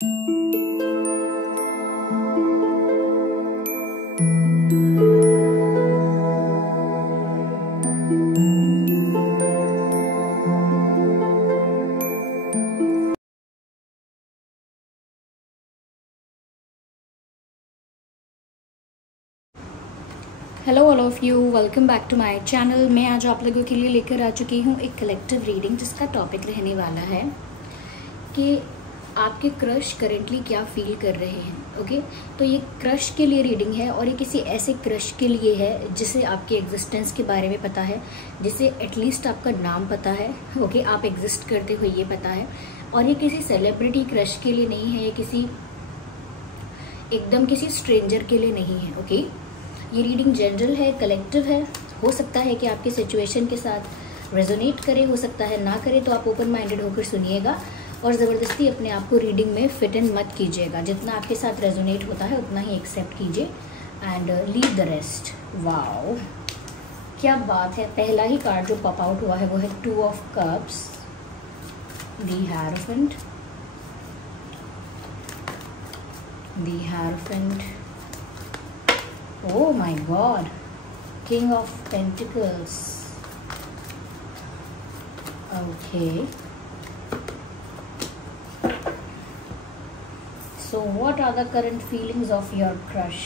Hello all of you, welcome back to my channel. मैं आज आप लोगों के लिए लेकर आ चुकी हूँ एक कलेक्टिव रीडिंग जिसका टॉपिक रहने वाला है कि आपके क्रश करेंटली क्या फील कर रहे हैं। ओके, तो ये क्रश के लिए रीडिंग है और ये किसी ऐसे क्रश के लिए है जिसे आपके एग्जिस्टेंस के बारे में पता है, जिसे एटलीस्ट आपका नाम पता है। ओके, आप एग्जिस्ट करते हो ये पता है। और ये किसी सेलिब्रिटी क्रश के लिए नहीं है, ये किसी एकदम किसी स्ट्रेंजर के लिए नहीं है। ओके, ये रीडिंग जनरल है, कलेक्टिव है। हो सकता है कि आपके सिचुएशन के साथ रेजोनेट करे, हो सकता है ना करे, तो आप ओपन माइंडेड होकर सुनिएगा और ज़बरदस्ती अपने आप को रीडिंग में फिट इन मत कीजिएगा। जितना आपके साथ रेजोनेट होता है उतना ही एक्सेप्ट कीजिए and leave the rest. Wow, क्या बात है। पहला ही कार्ड जो पॉप आउट हुआ है वो है 2 of cups, the hierophant, the hierophant, oh my god, king of pentacles. Okay, so what are the current feelings of your crush,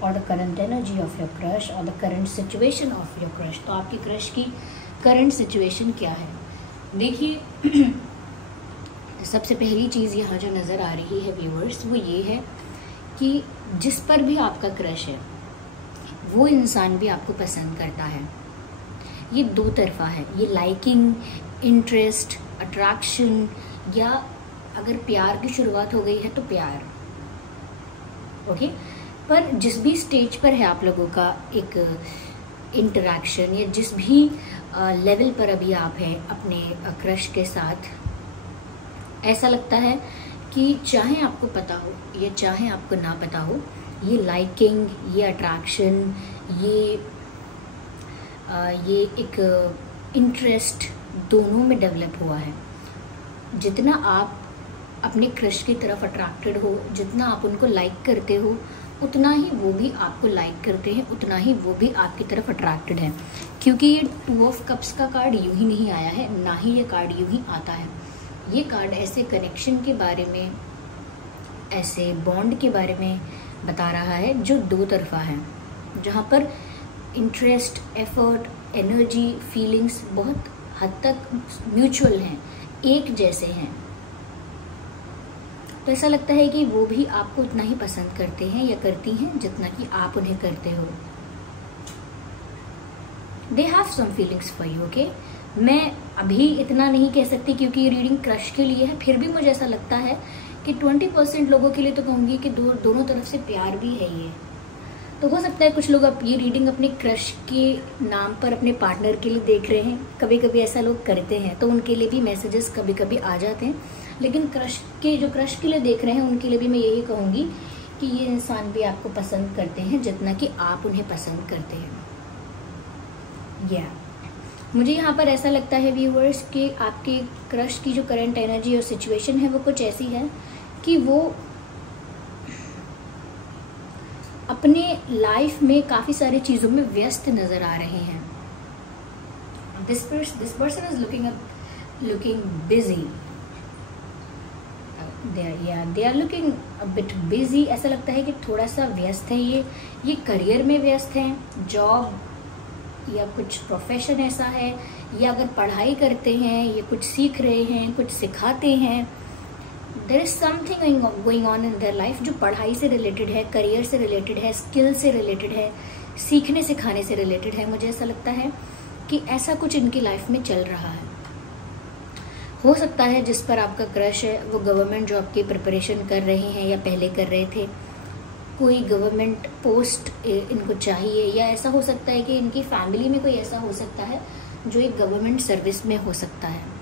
or the current energy of your crush, or the current situation of your crush? तो आपकी crush की current situation क्या है? देखिए, सबसे पहली चीज़ यहाँ जो नज़र आ रही है व्यूअर्स, वो ये है कि जिस पर भी आपका क्रश है वो इंसान भी आपको पसंद करता है। ये दो तरफा है, ये लाइकिंग, इंटरेस्ट, अट्रैक्शन, या अगर प्यार की शुरुआत हो गई है तो प्यार। ओके, पर जिस भी स्टेज पर है आप लोगों का एक इंटरैक्शन, या जिस भी लेवल पर अभी आप हैं अपने क्रश के साथ, ऐसा लगता है कि चाहे आपको पता हो या चाहे आपको ना पता हो, ये लाइकिंग, ये अट्रैक्शन, ये एक इंटरेस्ट दोनों में डेवलप हुआ है। जितना आप अपने क्रश की तरफ अट्रैक्टेड हो, जितना आप उनको लाइक करते हो, उतना ही वो भी आपको लाइक करते हैं, उतना ही वो भी आपकी तरफ अट्रैक्टेड है। क्योंकि ये 2 ऑफ कप्स का कार्ड यूं ही नहीं आया है, ना ही ये कार्ड यूं ही आता है। ये कार्ड ऐसे कनेक्शन के बारे में, ऐसे बॉन्ड के बारे में बता रहा है जो दो तरफा है, जहाँ पर इंटरेस्ट, एफर्ट, एनर्जी, फीलिंग्स बहुत हद तक म्यूचुअल हैं, एक जैसे हैं। तो ऐसा लगता है कि वो भी आपको उतना ही पसंद करते हैं या करती हैं जितना कि आप उन्हें करते हो। They have some feelings for you. Okay, मैं अभी इतना नहीं कह सकती क्योंकि ये रीडिंग क्रश के लिए है, फिर भी मुझे ऐसा लगता है कि 20% लोगों के लिए तो कहूँगी कि दोनों तरफ से प्यार भी है ये। तो हो सकता है कुछ लोग ये रीडिंग अपने क्रश के नाम पर अपने पार्टनर के लिए देख रहे हैं। कभी कभी ऐसा लोग करते हैं, तो उनके लिए भी मैसेजेस कभी कभी आ जाते हैं। लेकिन क्रश के लिए देख रहे हैं उनके लिए भी मैं यही कहूँगी कि ये इंसान भी आपको पसंद करते हैं जितना कि आप उन्हें पसंद करते हैं। मुझे यहाँ पर ऐसा लगता है व्यूअर्स कि आपके क्रश की जो करंट एनर्जी और सिचुएशन है वो कुछ ऐसी है कि वो अपने लाइफ में काफ़ी सारी चीज़ों में व्यस्त नज़र आ रहे हैं। This person is looking busy, they are looking a bit busy. ऐसा लगता है कि थोड़ा सा व्यस्त है ये करियर में व्यस्त हैं, जॉब या कुछ प्रोफेशन ऐसा है, या अगर पढ़ाई करते हैं या कुछ सीख रहे हैं, कुछ सिखाते हैं। There is something going on in their life जो पढ़ाई से रिलेटेड है, करियर से रिलेटेड है, स्किल से रिलेटेड है, सीखने सिखाने से रिलेटेड है। मुझे ऐसा लगता है कि ऐसा कुछ इनकी लाइफ में चल रहा है। हो सकता है जिस पर आपका क्रश है वो गवर्नमेंट जॉब की प्रिपरेशन कर रहे हैं या पहले कर रहे थे, कोई गवर्नमेंट पोस्ट इनको चाहिए, या ऐसा हो सकता है कि इनकी फैमिली में कोई ऐसा हो सकता है जो एक गवर्नमेंट सर्विस में हो सकता है।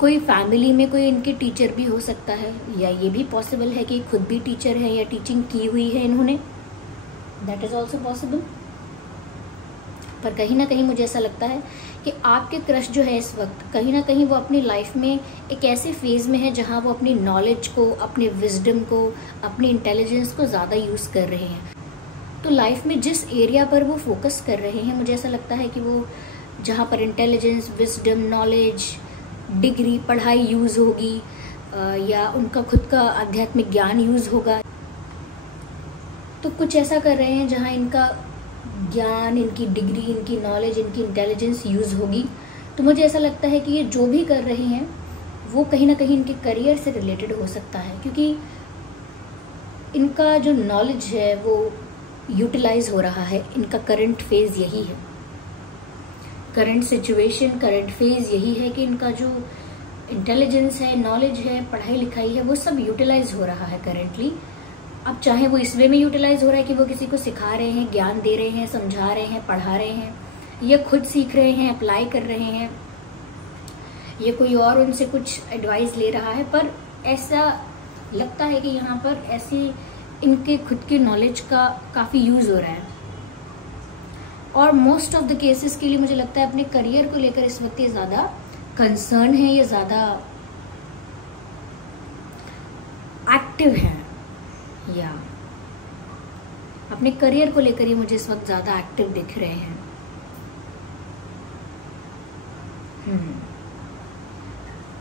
कोई फैमिली में कोई इनके टीचर भी हो सकता है, या ये भी पॉसिबल है कि खुद भी टीचर है या टीचिंग की हुई है इन्होंने, दैट इज ऑल्सो पॉसिबल। पर कहीं ना कहीं मुझे ऐसा लगता है कि आपके क्रश जो है इस वक्त कहीं ना कहीं वो अपनी लाइफ में एक ऐसे फेज़ में है जहाँ वो अपनी नॉलेज को, अपने विजडम को, अपनी इंटेलिजेंस को ज़्यादा यूज़ कर रहे हैं। तो लाइफ में जिस एरिया पर वो फोकस कर रहे हैं, मुझे ऐसा लगता है कि वो जहाँ पर इंटेलिजेंस, विजडम, नॉलेज, डिग्री, पढ़ाई यूज़ होगी या उनका खुद का आध्यात्मिक ज्ञान यूज़ होगा, तो कुछ ऐसा कर रहे हैं जहाँ इनका ज्ञान, इनकी डिग्री, इनकी नॉलेज, इनकी इंटेलिजेंस यूज़ होगी। तो मुझे ऐसा लगता है कि ये जो भी कर रहे हैं वो कहीं ना कहीं इनके करियर से रिलेटेड हो सकता है, क्योंकि इनका जो नॉलेज है वो यूटिलाइज हो रहा है। इनका करंट फेज़ यही है, करंट सिचुएशन, करंट फेज़ यही है कि इनका जो इंटेलिजेंस है, नॉलेज है, पढ़ाई लिखाई है, वो सब यूटिलाइज हो रहा है करेंटली। अब चाहे वो इस वे में यूटिलाइज हो रहा है कि वो किसी को सिखा रहे हैं, ज्ञान दे रहे हैं, समझा रहे हैं, पढ़ा रहे हैं, या खुद सीख रहे हैं, अप्लाई कर रहे हैं, या कोई और उनसे कुछ एडवाइस ले रहा है, पर ऐसा लगता है कि यहाँ पर ऐसी इनके खुद की नॉलेज का काफ़ी यूज़ हो रहा है। और मोस्ट ऑफ द केसेस के लिए मुझे लगता है अपने करियर को लेकर इस वक्त ये ज़्यादा कंसर्न है, ये ज़्यादा एक्टिव है, या अपने करियर को लेकर ये मुझे इस वक्त ज़्यादा एक्टिव दिख रहे हैं।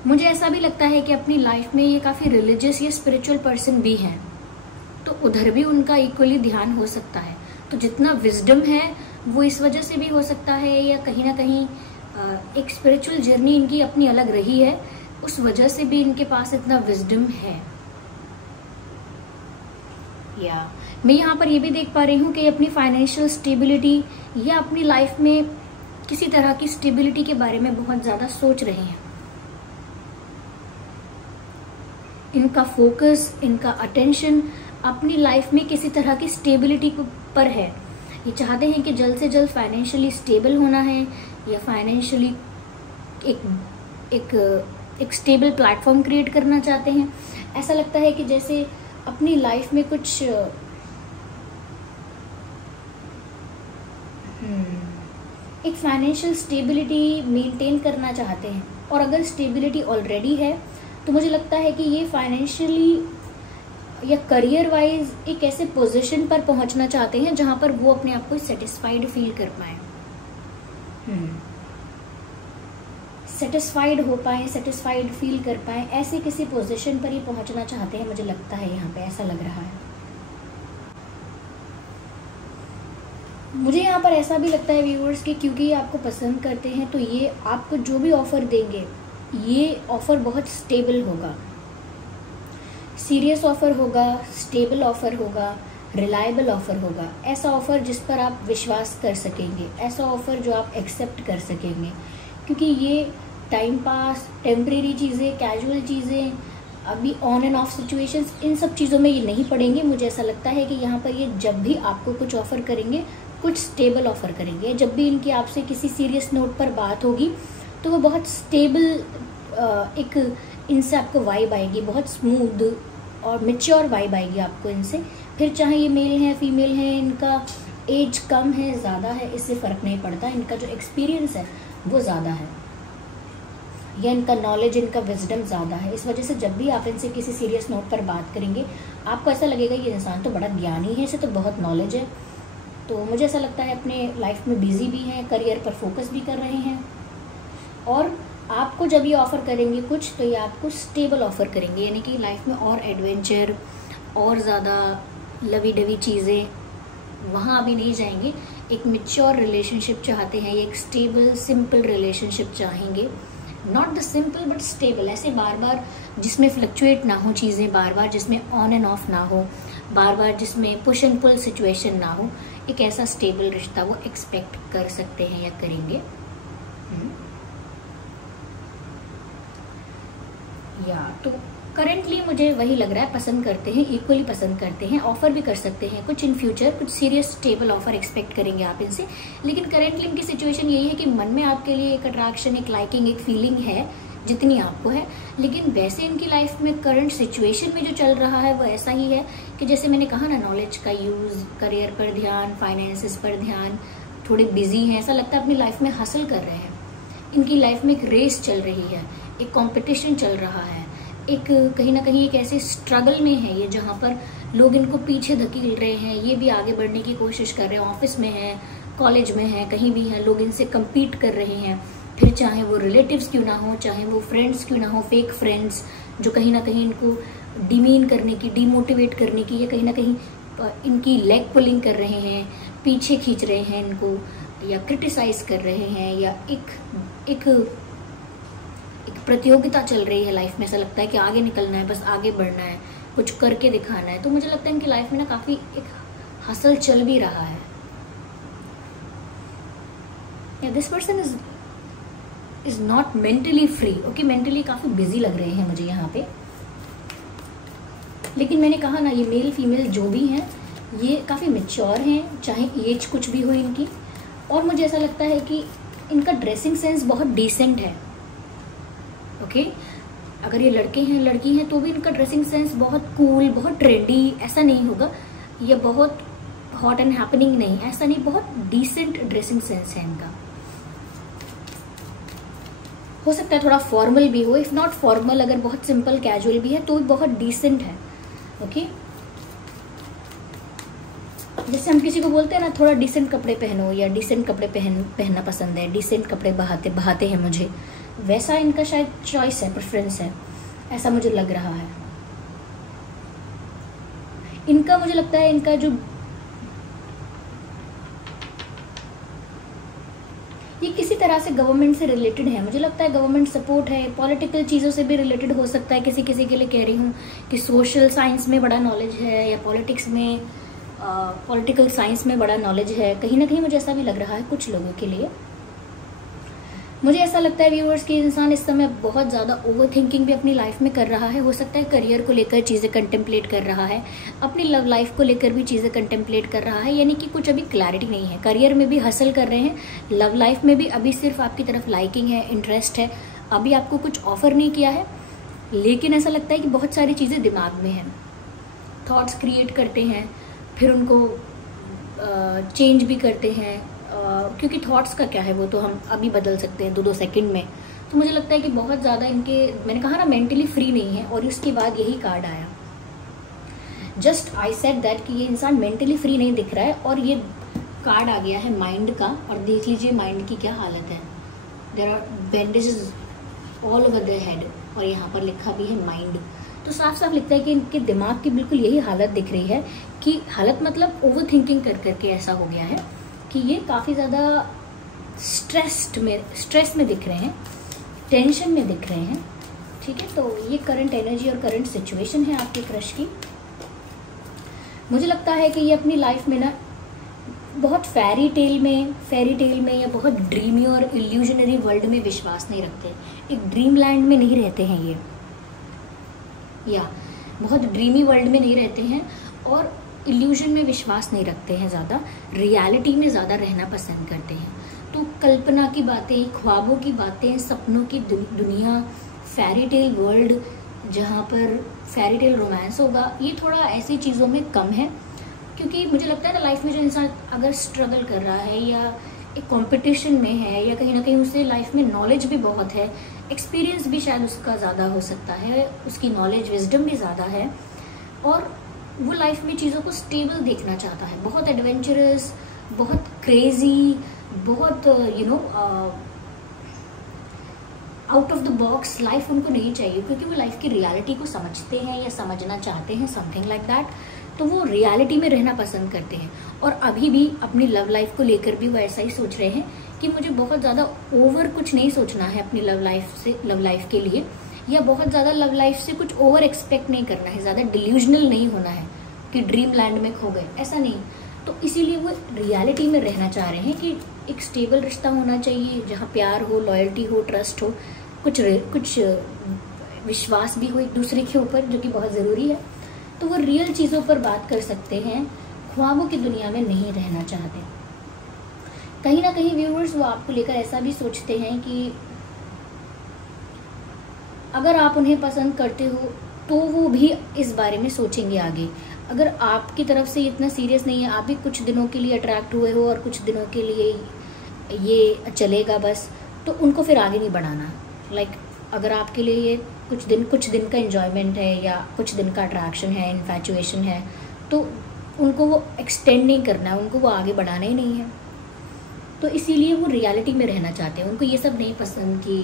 मुझे ऐसा भी लगता है कि अपनी लाइफ में ये काफ़ी रिलीजियस या स्पिरिचुअल पर्सन भी हैं, तो उधर भी उनका इक्वली ध्यान हो सकता है। तो जितना विजडम है वो इस वजह से भी हो सकता है, या कहीं ना कहीं एक स्पिरिचुअल जर्नी इनकी अपनी अलग रही है, उस वजह से भी इनके पास इतना विजडम है। या मैं यहाँ पर ये भी देख पा रही हूँ कि अपनी फाइनेंशियल स्टेबिलिटी या अपनी लाइफ में किसी तरह की स्टेबिलिटी के बारे में बहुत ज़्यादा सोच रहे हैं। इनका फोकस, इनका अटेंशन अपनी लाइफ में किसी तरह की स्टेबिलिटी पर है। ये चाहते हैं कि जल्द से जल्द फाइनेंशियली स्टेबल होना है, या फाइनेंशियली एक स्टेबल प्लेटफॉर्म क्रिएट करना चाहते हैं। ऐसा लगता है कि जैसे अपनी लाइफ में कुछ एक फाइनेंशियल स्टेबिलिटी मेंटेन करना चाहते हैं। और अगर स्टेबिलिटी ऑलरेडी है तो मुझे लगता है कि ये फाइनेंशियली या करियर वाइज एक ऐसे पोजीशन पर पहुंचना चाहते हैं जहां पर वो अपने आप को सेटिस्फाइड फील कर पाए, सेटिस्फाइड हो पाए, सेटिस्फाइड फील कर पाए, ऐसे किसी पोजीशन पर ही पहुंचना चाहते हैं। मुझे लगता है यहाँ पे ऐसा लग रहा है। मुझे यहाँ पर ऐसा भी लगता है व्यूअर्स कि क्योंकि ये आपको पसंद करते हैं तो ये आपको जो भी ऑफर देंगे ये ऑफर बहुत स्टेबल होगा, सीरियस ऑफर होगा, स्टेबल ऑफर होगा, रिलायबल ऑफर होगा। ऐसा ऑफर जिस पर आप विश्वास कर सकेंगे, ऐसा ऑफर जो आप एक्सेप्ट कर सकेंगे, क्योंकि ये टाइम पास, टेम्परेरी चीज़ें, कैजुअल चीज़ें, अभी ऑन एंड ऑफ सिचुएशंस, इन सब चीज़ों में ये नहीं पड़ेंगे। मुझे ऐसा लगता है कि यहाँ पर ये जब भी आपको कुछ ऑफ़र करेंगे, कुछ स्टेबल ऑफ़र करेंगे। जब भी इनकी आपसे किसी सीरियस नोट पर बात होगी तो वो बहुत स्टेबल एक इनसे आपको वाइब आएगी, बहुत स्मूथ और मैच्योर वाइब आएगी आपको इनसे। फिर चाहे ये मेल हैं, फीमेल हैं, इनका एज कम है, ज़्यादा है, इससे फ़र्क नहीं पड़ता। इनका जो एक्सपीरियंस है वो ज़्यादा है, या इनका नॉलेज, इनका विजडम ज़्यादा है। इस वजह से जब भी आप इनसे किसी सीरियस नोट पर बात करेंगे आपको ऐसा लगेगा ये इंसान तो बड़ा ज्ञानी है, इसे तो बहुत नॉलेज है। तो मुझे ऐसा लगता है अपने लाइफ में बिजी भी हैं, करियर पर फोकस भी कर रहे हैं, और आपको जब ये ऑफ़र करेंगे कुछ तो ये आपको स्टेबल ऑफ़र करेंगे, यानी कि लाइफ में और एडवेंचर, और ज़्यादा लवी डवी चीज़ें वहाँ अभी नहीं जाएंगे। एक मैच्योर रिलेशनशिप चाहते हैं, एक स्टेबल सिंपल रिलेशनशिप चाहेंगे, not the simple but stable, ऐसे बार बार जिसमें फ्लक्चुएट ना हो चीज़ें, बार बार जिसमें ऑन एंड ऑफ ना हो, बार बार जिसमें पुश एंड पुल सिचुएशन ना हो, एक ऐसा स्टेबल रिश्ता वो एक्सपेक्ट कर सकते हैं या करेंगे। या तो करेंटली मुझे वही लग रहा है, पसंद करते हैं, इक्वली पसंद करते हैं, ऑफर भी कर सकते हैं कुछ इन फ्यूचर, कुछ सीरियस स्टेबल ऑफर एक्सपेक्ट करेंगे आप इनसे। लेकिन करेंटली इनकी सिचुएशन यही है कि मन में आपके लिए एक अट्रैक्शन, एक लाइकिंग, एक फीलिंग है जितनी आपको है, लेकिन वैसे इनकी लाइफ में करंट सिचुएशन में जो चल रहा है वो ऐसा ही है कि जैसे मैंने कहा ना, नॉलेज का यूज़, करियर पर ध्यान, फाइनेंसेस पर ध्यान, थोड़े बिजी हैं, ऐसा लगता है अपनी लाइफ में हासिल कर रहे हैं। इनकी लाइफ में एक रेस चल रही है, एक कंपटीशन चल रहा है, एक कहीं ना कहीं एक ऐसे स्ट्रगल में है ये, जहाँ पर लोग इनको पीछे धकेल रहे हैं, ये भी आगे बढ़ने की कोशिश कर रहे हैं, ऑफिस में हैं, कॉलेज में हैं, कहीं भी हैं, लोग इनसे कम्पीट कर रहे हैं। फिर चाहे वो रिलेटिव्स क्यों ना हो, चाहे वो फ्रेंड्स क्यों ना हो, फेक फ्रेंड्स जो कहीं ना कहीं इनको डिमीन करने की, डिमोटिवेट करने की, या कहीं ना कहीं इनकी लेग पुलिंग कर रहे हैं, पीछे खींच रहे हैं इनको, या क्रिटिसाइज कर रहे हैं, या एक प्रतियोगिता चल रही है लाइफ में। ऐसा लगता है कि आगे निकलना है, बस आगे बढ़ना है, कुछ करके दिखाना है। तो मुझे लगता है इनकी लाइफ में ना काफी एक हसल चल भी रहा है। This person is not mentally free. Okay, mentally काफी बिजी लग रहे हैं मुझे यहाँ पे। लेकिन मैंने कहा ना, ये मेल फीमेल जो भी हैं ये काफी मैच्योर हैं, चाहे एज कुछ भी हो इनकी। और मुझे ऐसा लगता है कि इनका ड्रेसिंग सेंस बहुत डिसेंट है। ओके, अगर ये लड़के हैं लड़की हैं तो भी इनका ड्रेसिंग सेंस बहुत कूल, बहुत ट्रेंडी ऐसा नहीं होगा, या बहुत हॉट एंड हैपनिंग नहीं, ऐसा नहीं, बहुत डिसेंट ड्रेसिंग सेंस है इनका। हो सकता है थोड़ा फॉर्मल भी हो, इफ नॉट फॉर्मल, अगर बहुत सिंपल कैजुअल भी है तो भी बहुत डिसेंट है। ओके, जैसे हम किसी को बोलते हैं ना थोड़ा डिसेंट कपड़े पहनो, या डिसेंट कपड़े पहनना पसंद है, डिसेंट कपड़े बहाते हैं मुझे, वैसा इनका शायद चॉइस है, प्रेफरेंस है, ऐसा मुझे लग रहा है। इनका मुझे लगता है इनका जो ये किसी तरह से गवर्नमेंट से रिलेटेड है, मुझे लगता है गवर्नमेंट सपोर्ट है, पॉलिटिकल चीज़ों से भी रिलेटेड हो सकता है। किसी किसी के लिए कह रही हूँ कि सोशल साइंस में बड़ा नॉलेज है, या पॉलिटिक्स में, पॉलिटिकल साइंस में बड़ा नॉलेज है, कहीं ना कहीं मुझे ऐसा भी लग रहा है कुछ लोगों के लिए। मुझे ऐसा लगता है व्यूअर्स कि इंसान इस समय बहुत ज़्यादा ओवर थिंकिंग भी अपनी लाइफ में कर रहा है। हो सकता है करियर को लेकर चीज़ें कंटेम्पलेट कर रहा है, अपनी लव लाइफ को लेकर भी चीज़ें कंटेम्पलेट कर रहा है, यानी कि कुछ अभी क्लैरिटी नहीं है। करियर में भी हासिल कर रहे हैं, लव लाइफ में भी अभी सिर्फ आपकी तरफ लाइकिंग है, इंटरेस्ट है, अभी आपको कुछ ऑफर नहीं किया है। लेकिन ऐसा लगता है कि बहुत सारी चीज़ें दिमाग में हैं, थॉट्स क्रिएट करते हैं, फिर उनको चेंज भी करते हैं, क्योंकि थॉट्स का क्या है, वो तो हम अभी बदल सकते हैं 2-2 सेकंड में। तो मुझे लगता है कि बहुत ज़्यादा इनके, मैंने कहा ना, मेंटली फ्री नहीं है, और उसके बाद यही कार्ड आया। जस्ट आई सेड दैट कि ये इंसान मेंटली फ्री नहीं दिख रहा है, और ये कार्ड आ गया है माइंड का। और देख लीजिए माइंड की क्या हालत है, there are bandages all over the head, और यहाँ पर लिखा भी है माइंड। तो साफ साफ लिखता है कि इनके दिमाग की बिल्कुल यही हालत दिख रही है, कि हालत मतलब ओवर थिंकिंग कर करके ऐसा हो गया है कि ये काफ़ी ज़्यादा स्ट्रेस में दिख रहे हैं, टेंशन में दिख रहे हैं। ठीक है, तो ये करंट एनर्जी और करंट सिचुएशन है आपके क्रश की। मुझे लगता है कि ये अपनी लाइफ में ना बहुत फेरी टेल में या बहुत ड्रीमी और इल्यूजनरी वर्ल्ड में विश्वास नहीं रखते, एक ड्रीम लैंड में नहीं रहते हैं ये, या बहुत ड्रीमी वर्ल्ड में नहीं रहते हैं, और इल्यूजन में विश्वास नहीं रखते हैं, ज़्यादा रियलिटी में ज़्यादा रहना पसंद करते हैं। तो कल्पना की बातें, ख्वाबों की बातें, सपनों की दुनिया, फेरी टेल वर्ल्ड जहाँ पर फेरी टेल रोमांस होगा, ये थोड़ा ऐसी चीज़ों में कम है। क्योंकि मुझे लगता है ना, लाइफ में जो इंसान अगर स्ट्रगल कर रहा है, या एक कंपटीशन में है, या कहीं ना कहीं उसे लाइफ में नॉलेज भी बहुत है, एक्सपीरियंस भी शायद उसका ज़्यादा हो सकता है, उसकी नॉलेज विजडम भी ज़्यादा है, और वो लाइफ में चीज़ों को स्टेबल देखना चाहता है, बहुत एडवेंचरस, बहुत क्रेजी, बहुत out of the box life उनको नहीं चाहिए, क्योंकि वो लाइफ की रियलिटी को समझते हैं या समझना चाहते हैं, समथिंग लाइक दैट। तो वो रियलिटी में रहना पसंद करते हैं, और अभी भी अपनी लव लाइफ को लेकर भी वो ऐसा ही सोच रहे हैं कि मुझे बहुत ज़्यादा ओवर कुछ नहीं सोचना है अपनी लव लाइफ के लिए, या बहुत ज़्यादा लव लाइफ से कुछ ओवर एक्सपेक्ट नहीं करना है, ज़्यादा डिल्यूजनल नहीं होना है कि ड्रीम लैंड में खो गए, ऐसा नहीं। तो इसीलिए वो रियलिटी में रहना चाह रहे हैं कि एक स्टेबल रिश्ता होना चाहिए, जहाँ प्यार हो, लॉयल्टी हो, ट्रस्ट हो, कुछ विश्वास भी हो एक दूसरे के ऊपर, जो कि बहुत ज़रूरी है। तो वो रियल चीज़ों पर बात कर सकते हैं, ख्वाबों की दुनिया में नहीं रहना चाहते। कहीं ना कहीं व्यूअर्स वो आपको लेकर ऐसा भी सोचते हैं कि अगर आप उन्हें पसंद करते हो तो वो भी इस बारे में सोचेंगे आगे। अगर आपकी तरफ से इतना सीरियस नहीं है, आप भी कुछ दिनों के लिए अट्रैक्ट हुए हो और कुछ दिनों के लिए ये चलेगा बस, तो उनको फिर आगे नहीं बढ़ाना। अगर आपके लिए ये कुछ दिन का एंजॉयमेंट है या कुछ दिन का अट्रैक्शन है, इन्फैचुएशन है, तो उनको वो एक्सटेंड नहीं करना है, उनको वो आगे बढ़ाना ही नहीं है। तो इसीलिए वो रियलिटी में रहना चाहते हैं। उनको ये सब नहीं पसंद कि,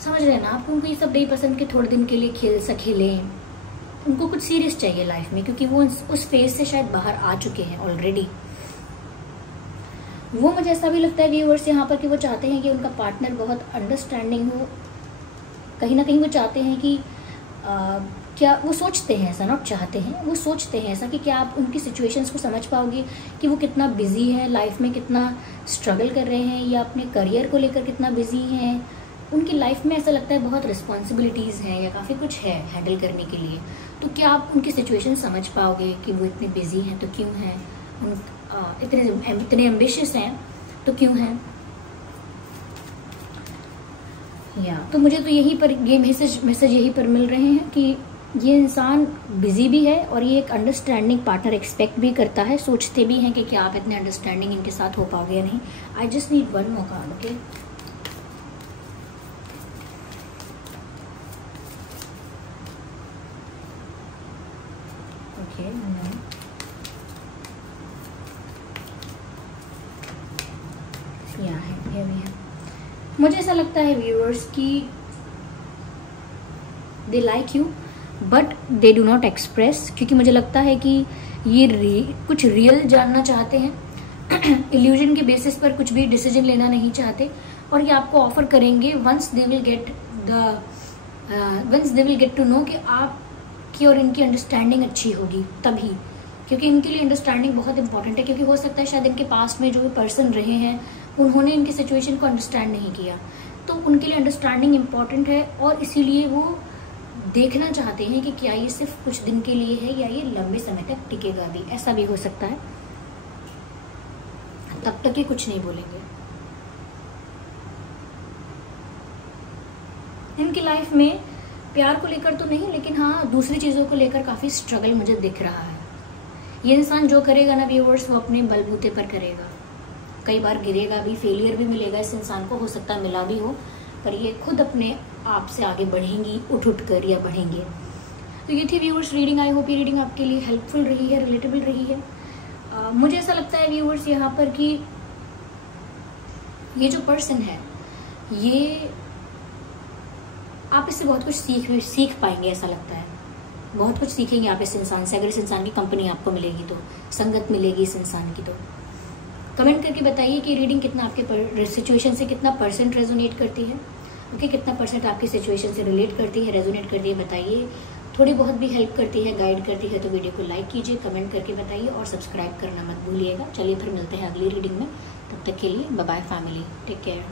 समझ रहे हैं ना आप, उनको ये सब नहीं पसंद कि थोड़े दिन के लिए खेलें। उनको कुछ सीरियस चाहिए लाइफ में, क्योंकि वो उस फेज से शायद बाहर आ चुके हैं ऑलरेडी। वो मुझे ऐसा भी लगता है व्यूअर्स यहाँ पर कि वो चाहते हैं कि उनका पार्टनर बहुत अंडरस्टैंडिंग हो। कहीं ना कहीं वो चाहते हैं कि क्या वो सोचते हैं ऐसा, नॉट चाहते हैं, वो सोचते हैं ऐसा कि क्या आप उनकी सिचुएशंस को समझ पाओगे कि वो कितना बिजी है लाइफ में, कितना स्ट्रगल कर रहे हैं, या अपने करियर को लेकर कितना बिजी हैं। उनकी लाइफ में ऐसा लगता है बहुत रिस्पॉन्सिबिलिटीज़ हैं या काफ़ी कुछ है हैंडल करने के लिए। तो क्या आप उनकी सिचुएशन समझ पाओगे कि वो इतने बिजी हैं तो क्यों हैं, इतने एम्बिशियस हैं तो क्यों हैं। तो मुझे तो यहीं पर ये मैसेज यहीं पर मिल रहे हैं कि ये इंसान बिजी भी है और ये एक अंडरस्टैंडिंग पार्टनर एक्सपेक्ट भी करता है, सोचते भी हैं कि क्या आप इतने अंडरस्टैंडिंग इनके साथ हो पाओगे या नहीं। I just need one more card, okay. ये भी है। मुझे ऐसा लगता है व्यूअर्स कि they like you but they do not express, क्योंकि मुझे लगता है कि ये कुछ रियल जानना चाहते हैं। इल्यूजन के बेसिस पर कुछ भी डिसीजन लेना नहीं चाहते, और ये आपको ऑफर करेंगे once they will get to know कि आपकी और इनकी अंडरस्टैंडिंग अच्छी होगी तभी, क्योंकि इनके लिए अंडरस्टैंडिंग बहुत इंपॉर्टेंट है। क्योंकि हो सकता है शायद इनके पास में जो भी पर्सन रहे हैं उन्होंने इनकी सिचुएशन को अंडरस्टैंड नहीं किया, तो उनके लिए अंडरस्टैंडिंग इम्पॉर्टेंट है, और इसीलिए वो देखना चाहते हैं कि क्या ये सिर्फ कुछ दिन के लिए है या ये लंबे समय तक टिकेगा भी। ऐसा भी हो सकता है, तब तक ये कुछ नहीं बोलेंगे। इनकी लाइफ में प्यार को लेकर तो नहीं, लेकिन हाँ दूसरी चीज़ों को लेकर काफ़ी स्ट्रगल मुझे दिख रहा है। ये इंसान जो करेगा ना व्यूअर्स, वो अपने बलबूते पर करेगा। कई बार गिरेगा भी, फेलियर भी मिलेगा इस इंसान को, हो सकता है मिला भी हो, पर ये खुद अपने आप से आगे बढ़ेंगी, उठ कर या बढ़ेंगे। तो ये थी व्यूअर्स रीडिंग। आई होप ये रीडिंग आपके लिए हेल्पफुल रही है, रिलेटेबल रही है। मुझे ऐसा लगता है व्यूअर्स यहाँ पर कि ये जो पर्सन है, ये आप इससे बहुत कुछ सीख पाएंगे, ऐसा लगता है बहुत कुछ सीखेंगे आप इस इंसान से। अगर इस इंसान की कंपनी आपको मिलेगी, तो संगत मिलेगी इस इंसान की, तो कमेंट करके बताइए कि रीडिंग कितना आपके सिचुएशन से कितना % रेजोनेट करती है, ओके, कितना % आपकी सिचुएशन से रिलेट करती है, रेजोनेट करती है, बताइए। थोड़ी बहुत भी हेल्प करती है, गाइड करती है, तो वीडियो को लाइक कीजिए, कमेंट करके बताइए, और सब्सक्राइब करना मत भूलिएगा। चलिए फिर मिलते हैं अगली रीडिंग में, तब तक के लिए bye bye family, take care.